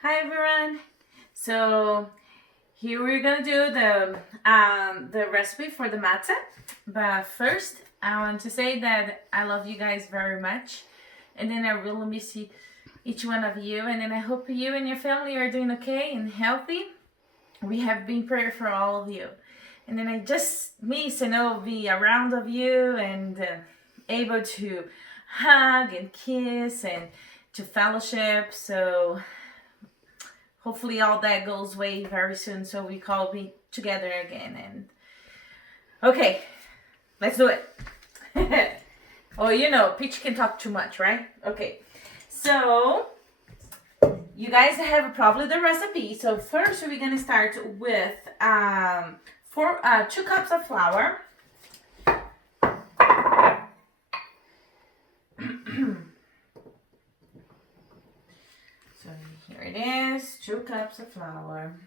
Hi everyone. So here we're gonna do the recipe for the matzah. But first, I want to say that I love you guys very much, and then I really miss each one of you. And then I hope you and your family are doing okay and healthy. We have been prayer for all of you, and then I just miss be around of you and able to hug and kiss and to fellowship. So hopefully all that goes away very soon so we can all be together again. And okay, let's do it. Oh, Peach can talk too much, right? Okay, so you guys have probably the recipe. So first we're gonna start with 2 cups of flour. So here it is, 2 cups of flour.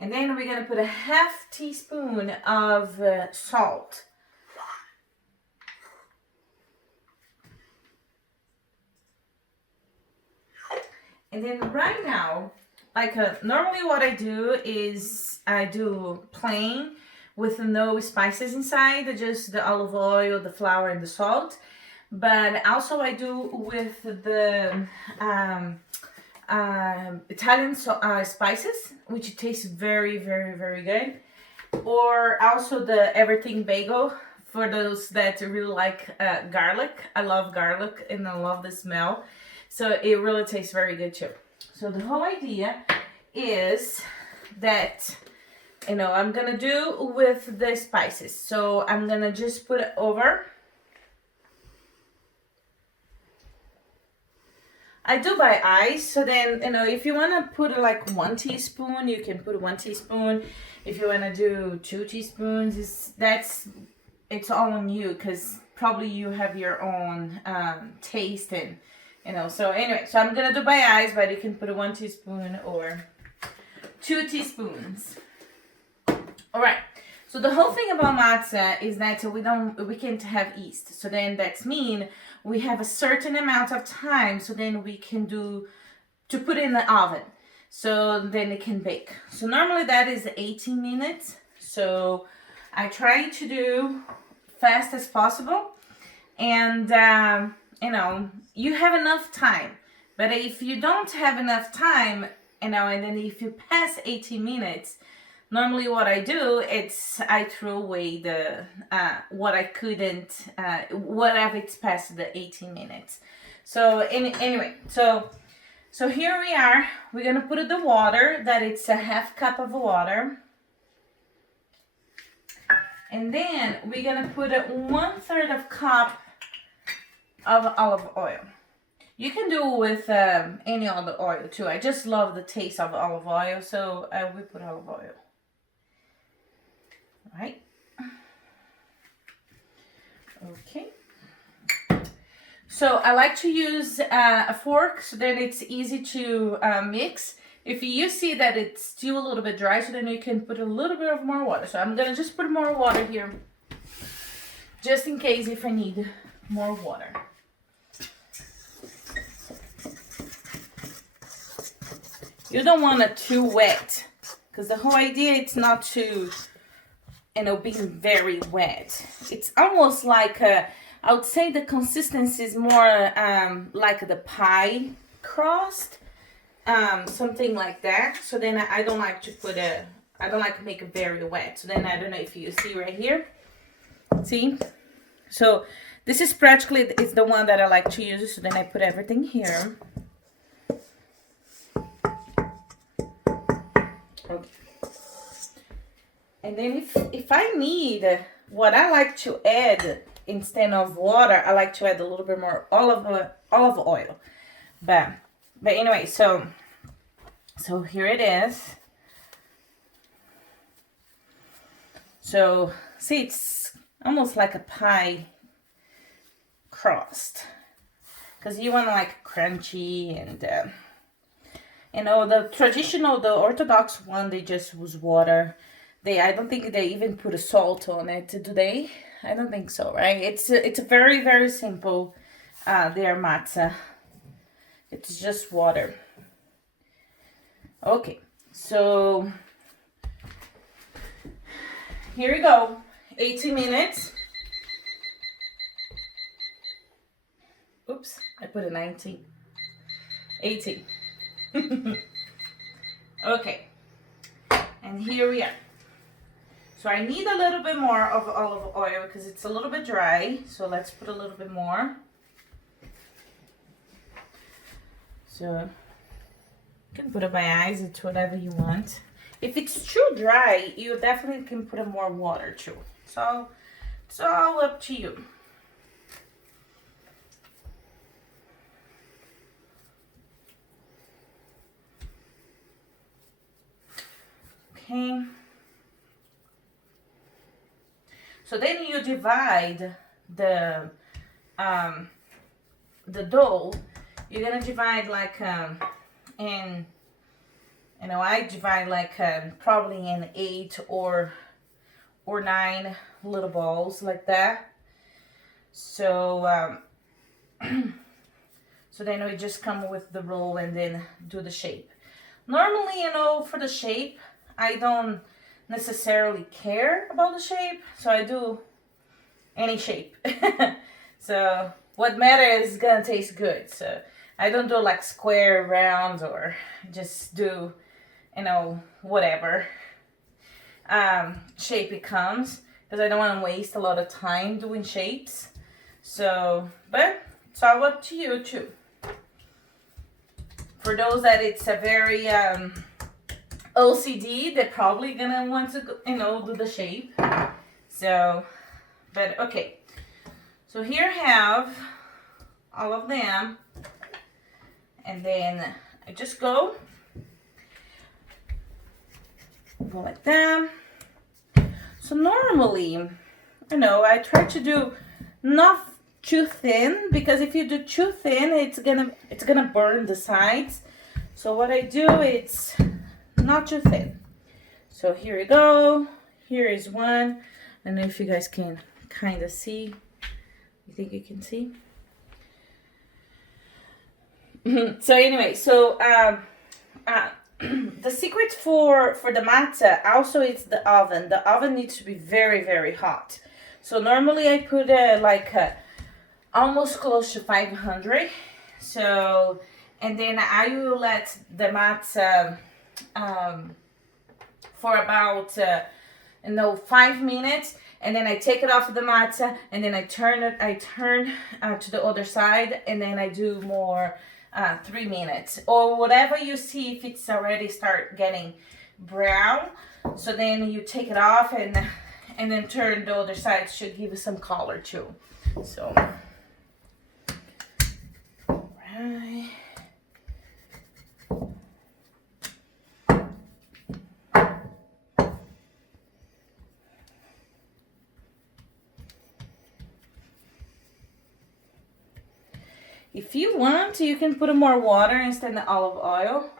And then we're gonna put a half teaspoon of salt. And then right now, normally what I do is I do plain with no spices inside, just the olive oil, the flour, and the salt. But also I do with the Italian spices, which tastes very, very, very good. Or also the everything bagel for those that really like garlic. I love garlic and I love the smell. So it really tastes very good too. So the whole idea is that, I'm gonna do with the spices. So I'm gonna just put it over. I do by eyes, so then, if you want to put like 1 teaspoon, you can put 1 teaspoon. If you want to do 2 teaspoons, it's all on you, because probably you have your own taste and, so anyway, so I'm going to do by eyes, but you can put 1 teaspoon or 2 teaspoons. All right. So the whole thing about matzah is that we can't have yeast. So then that's mean we have a certain amount of time. So then we can to put it in the oven. So then it can bake. So normally that is 18 minutes. So I try to do fast as possible. And, you have enough time. But if you don't have enough time, and then if you pass 18 minutes, normally what I do, I throw away the what I couldn't, whatever it's past the 18 minutes. So anyway, so here we are. We're gonna put the water, that it's a half cup of water. And then we're gonna put 1/3 of cup of olive oil. You can do with any other oil too. I just love the taste of olive oil, so we put olive oil. Right. Okay. So I like to use a fork so that it's easy to mix. If you see that it's still a little bit dry, so then you can put a little bit of more water. So I'm gonna just put more water here, just in case if I need more water. You don't want it too wet, because the whole idea it's not to being very wet. It's almost like I would say the consistency is more like the pie crust, something like that. So then I don't like to make it very wet. So then I don't know if you see right here. See? So this is practically, it's the one that I like to use. So then I put everything here. Okay. And then if I need, what I like to add instead of water, I like to add a little bit more olive oil. But anyway, so here it is. So see, it's almost like a pie crust, because you want like crunchy and the traditional, the Orthodox one, they just use water. I don't think they even put a salt on it, do they? I don't think so, right? It's a very, very simple their matzah. It's just water. Okay, so here we go. 18 minutes. Oops, I put a 19. 18. Okay, and here we are. So I need a little bit more of olive oil because it's a little bit dry. So let's put a little bit more. So you can put it by eyes, it's whatever you want. If it's too dry, you definitely can put more water too. So it's all up to you. Okay. So then you divide the dough. You're gonna divide like in, you know, I divide like probably in 8 or 9 little balls like that. So so then we just come with the roll and then do the shape. Normally, you know, for the shape, I don't necessarily care about the shape, so I do any shape. So what matters is gonna taste good. So I don't do like square, round, or just do, you know, whatever shape it comes, because I don't want to waste a lot of time doing shapes. So, but it's all up to you too. For those that it's a very OCD, they're probably gonna want to, you know, do the shape. So, but okay. So here I have all of them, and then I just go like that. So normally, you know, I try to do not too thin, because if you do too thin, it's gonna burn the sides. So what I do, it's not too thin. So here we go. Here is one. I don't know if you guys can kind of see. You think you can see? So anyway, so the secret for the matzah also is the oven. The oven needs to be very, very hot. So normally I put almost close to 500. So, and then I will let the matzah for about 5 minutes, and then I take it off of the matzah, and then I turn to the other side, and then I do more 3 minutes or whatever you see. If it's already start getting brown, so then you take it off and then turn the other side, should give it some color too. So right. If you want, you can put more water instead of olive oil.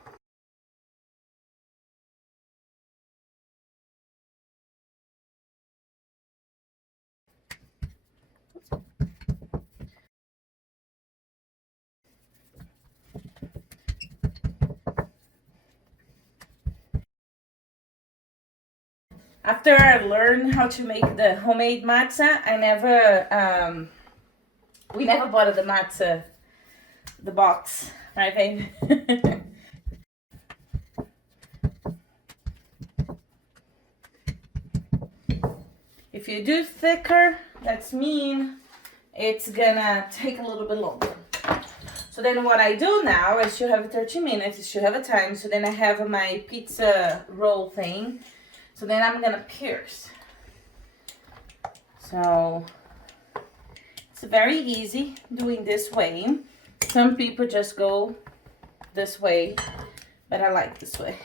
After I learned how to make the homemade matzah, we never bought the matzah, the box, right, babe? If you do thicker, that's mean it's gonna take a little bit longer. So then what I do now is you have 30 minutes, you have a time. So then I have my pizza roll thing. So then I'm gonna pierce. So it's very easy doing this way. Some people just go this way, but I like this way.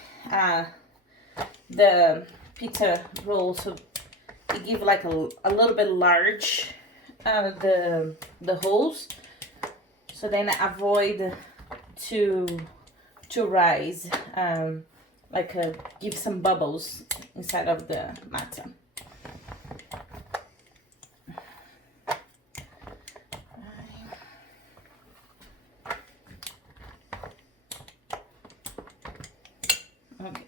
The pizza roll, so it give like a little bit large the holes, so then I avoid to rise like give some bubbles inside of the matzah. Okay.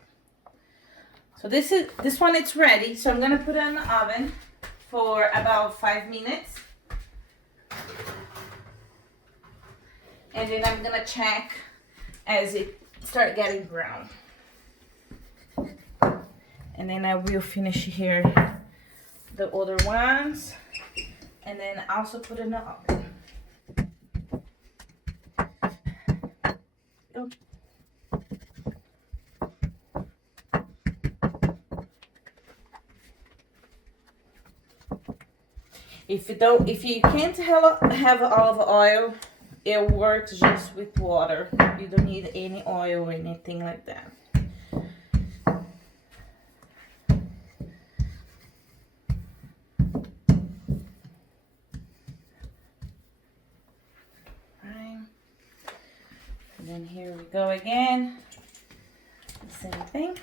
So this one it's ready. So I'm gonna put it in the oven for about 5 minutes. And then I'm gonna check as it start getting brown. And then I will finish here the other ones. And then also put in the oven. Go. If you can't have olive oil, it works just with water. You don't need any oil or anything like that. Right. And then here we go again. The same thing.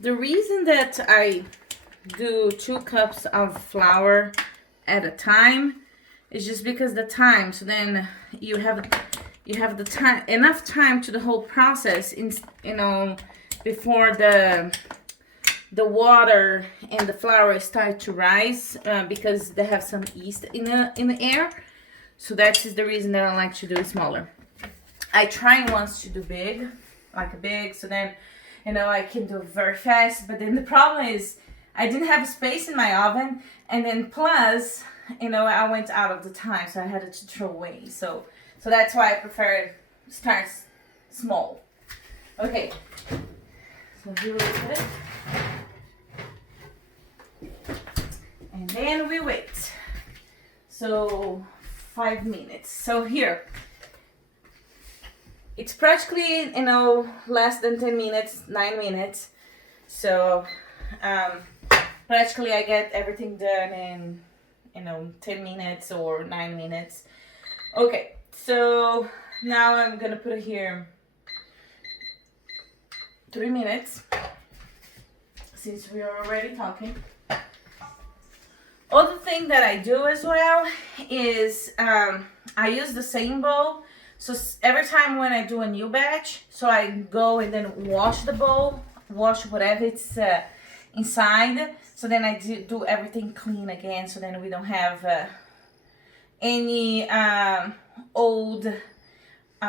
The reason that I do 2 cups of flour at a time is just because the time. So then you have the time, enough time to the whole process. Before the water and the flour start to rise because they have some yeast in the air. So that is the reason that I like to do it smaller. I try once to do big, so then. I can do it very fast, but then the problem is I didn't have space in my oven, and then plus, I went out of the time, so I had to throw away. So that's why I prefer start small. Okay, so here we put it, and then we wait. So 5 minutes. So here. It's practically, less than 10 minutes, 9 minutes. So, practically I get everything done in, 10 minutes or 9 minutes. Okay, so now I'm gonna put it here 3 minutes, since we are already talking. Other thing that I do as well is I use the same bowl. So every time when I do a new batch, so I go and then wash the bowl, wash whatever it's inside. So then I do everything clean again. So then we don't have any old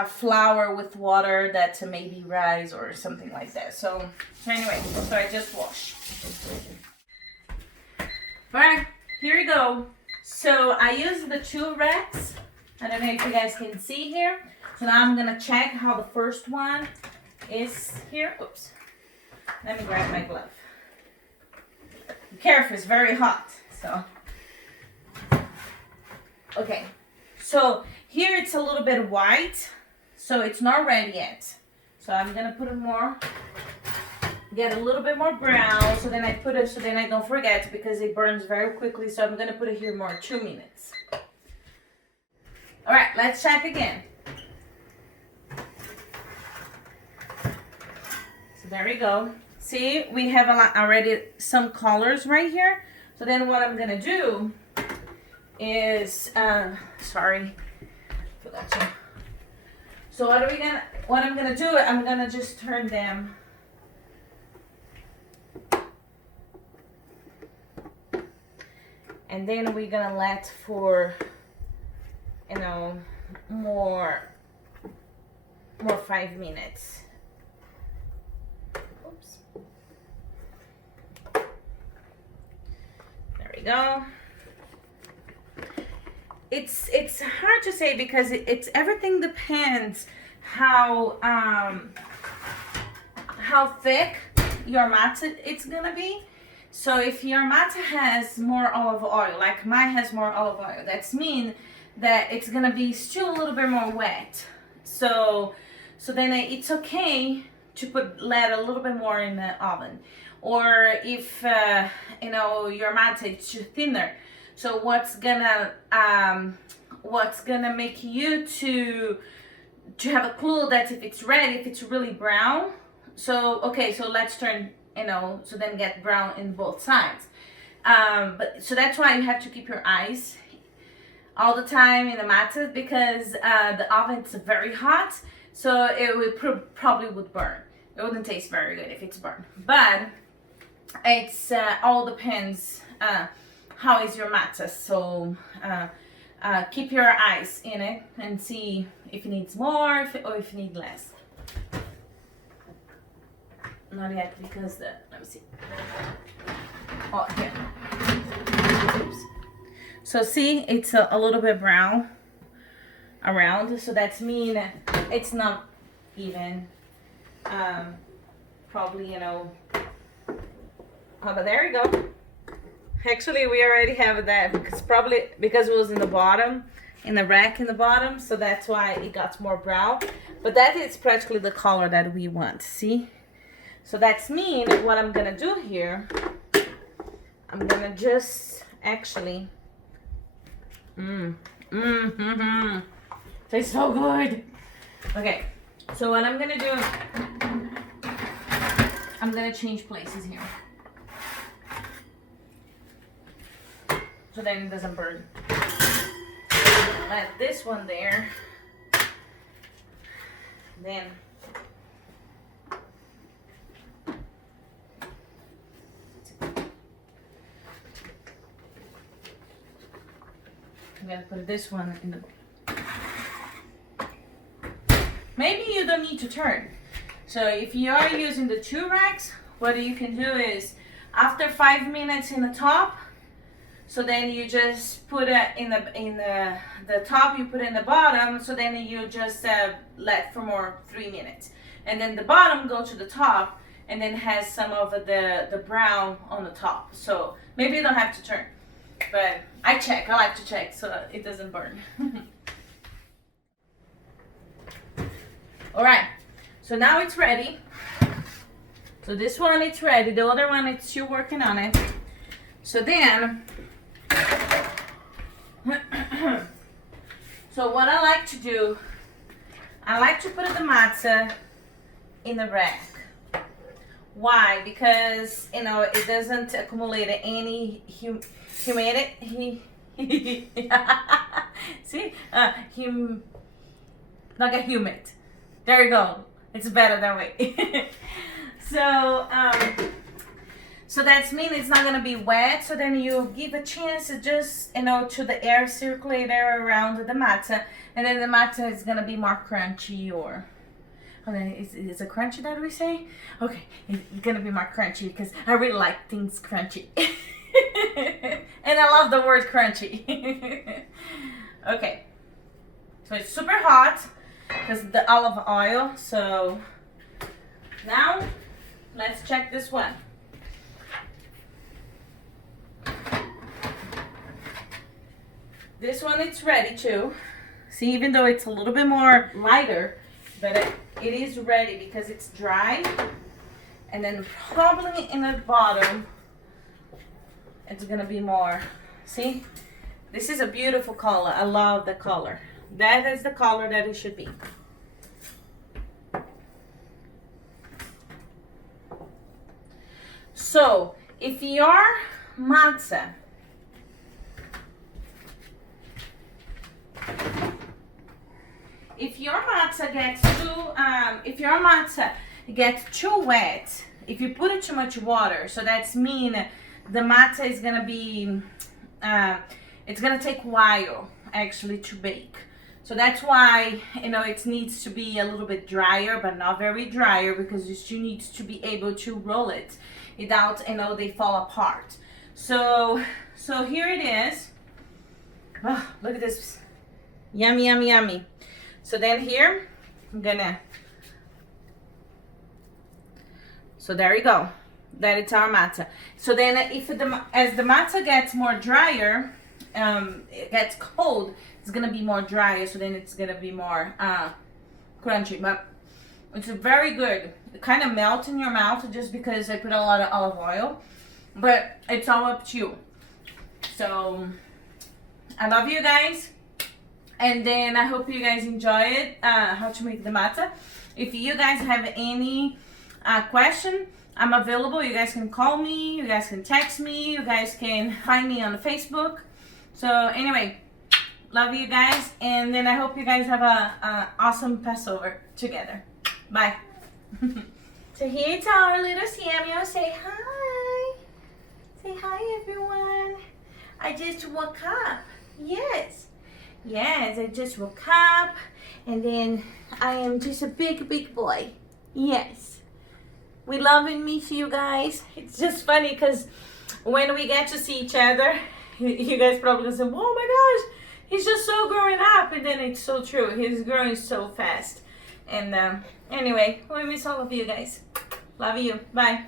flour with water that maybe rise or something like that. So anyway, so I just wash. All right, here we go. So I use the 2 racks. I don't know if you guys can see here. So now I'm gonna check how the first one is here. Oops. Let me grab my glove. Be careful, it's very hot. So. Okay. So here it's a little bit white. So it's not ready yet. So I'm gonna put it more. Get a little bit more brown. So then I put it, so then I don't forget because it burns very quickly. So I'm gonna put it here more 2 minutes. All right, let's check again. So there we go. See, we have already some colors right here. So then what I'm gonna do is, sorry, forgot to. So what I'm gonna do, I'm gonna just turn them. And then we're gonna let for, more 5 minutes. Oops. There we go. It's hard to say because it's everything depends how thick your matzah it's gonna be. So if your matzah has more olive oil, like mine has more olive oil, that's mean that it's gonna be still a little bit more wet. So then it's okay to let a little bit more in the oven. Or if your matzah is too thinner, So what's gonna make you to have a clue that if it's red, if it's really brown. So okay, so let's turn, so then get brown in both sides. But so that's why you have to keep your eyes all the time in the matzah, because the oven's very hot, so it would probably would burn. It wouldn't taste very good if it's burned. But it's all depends how is your matzah. So keep your eyes in it and see if it needs more or if it needs less. Not yet, because let me see. Oh, here. Oops. So see, it's a little bit brown around, so that's mean it's not even. Probably, oh, but there you go. Actually, we already have that because it was in the bottom, in the rack in the bottom, so that's why it got more brown. But that is practically the color that we want. See? So that's mean what I'm gonna do here. I'm gonna just actually. Tastes so good. Okay, so what I'm gonna do, I'm gonna change places here, so then it doesn't burn. Let this one there, then I'm gonna put this one in the. Maybe you don't need to turn. So if you are using the 2 racks, what you can do is after 5 minutes in the top, so then you just put it in the top, you put it in the bottom, so then you just let for more 3 minutes, and then the bottom go to the top, and then has some of the brown on the top. So maybe you don't have to turn, but I like to check so that it doesn't burn. All right, so now it's ready. So this one, it's ready. The other one, it's still working on it. So then, so what I like to do, I like to put the matzah in the rack. Why? Because, it doesn't accumulate any humidity. See? Not get humid. There you go. It's better that way. So that's mean it's not gonna be wet. So then you give a chance to just, to the air circulate around the matzah, and then the matzah is gonna be more crunchy, or okay, is it crunchy that we say? Okay, it's gonna be more crunchy because I really like things crunchy, and I love the word crunchy. Okay, so it's super hot because the olive oil. So now let's check this one. This one, it's ready too. See, even though it's a little bit more lighter, but it is ready because it's dry. And then probably in the bottom, it's gonna be more. See, this is a beautiful color. I love the color. That is the color that it should be. So if your matzah gets too wet, if you put it too much water, so that's mean the matzah is gonna be it's gonna take a while actually to bake. So that's why it needs to be a little bit drier, but not very drier, because you still need to be able to roll it without they fall apart. So here it is. Oh, look at this. Yummy, yummy, yummy. So then here, I'm gonna, so there you go. That is our matzah. So then as the matzah gets more drier, it gets cold, it's gonna be more drier, so then it's gonna be more crunchy. But it's very good. It kind of melts in your mouth just because I put a lot of olive oil, but it's all up to you. So I love you guys. And then I hope you guys enjoy it, how to make the matzah. If you guys have any question, I'm available. You guys can call me, you guys can text me, you guys can find me on Facebook. So anyway, love you guys, and then I hope you guys have a awesome Passover together. Bye. So here's our little Samuel. Say hi. Say hi, everyone. I just woke up. Yes. Yes, I just woke up, and then I am just a big boy. Yes. We love and miss you guys. It's just funny because when we get to see each other, you guys probably say, oh my gosh, he's just so growing up. And then it's so true. He's growing so fast. And anyway, we miss all of you guys. Love you. Bye.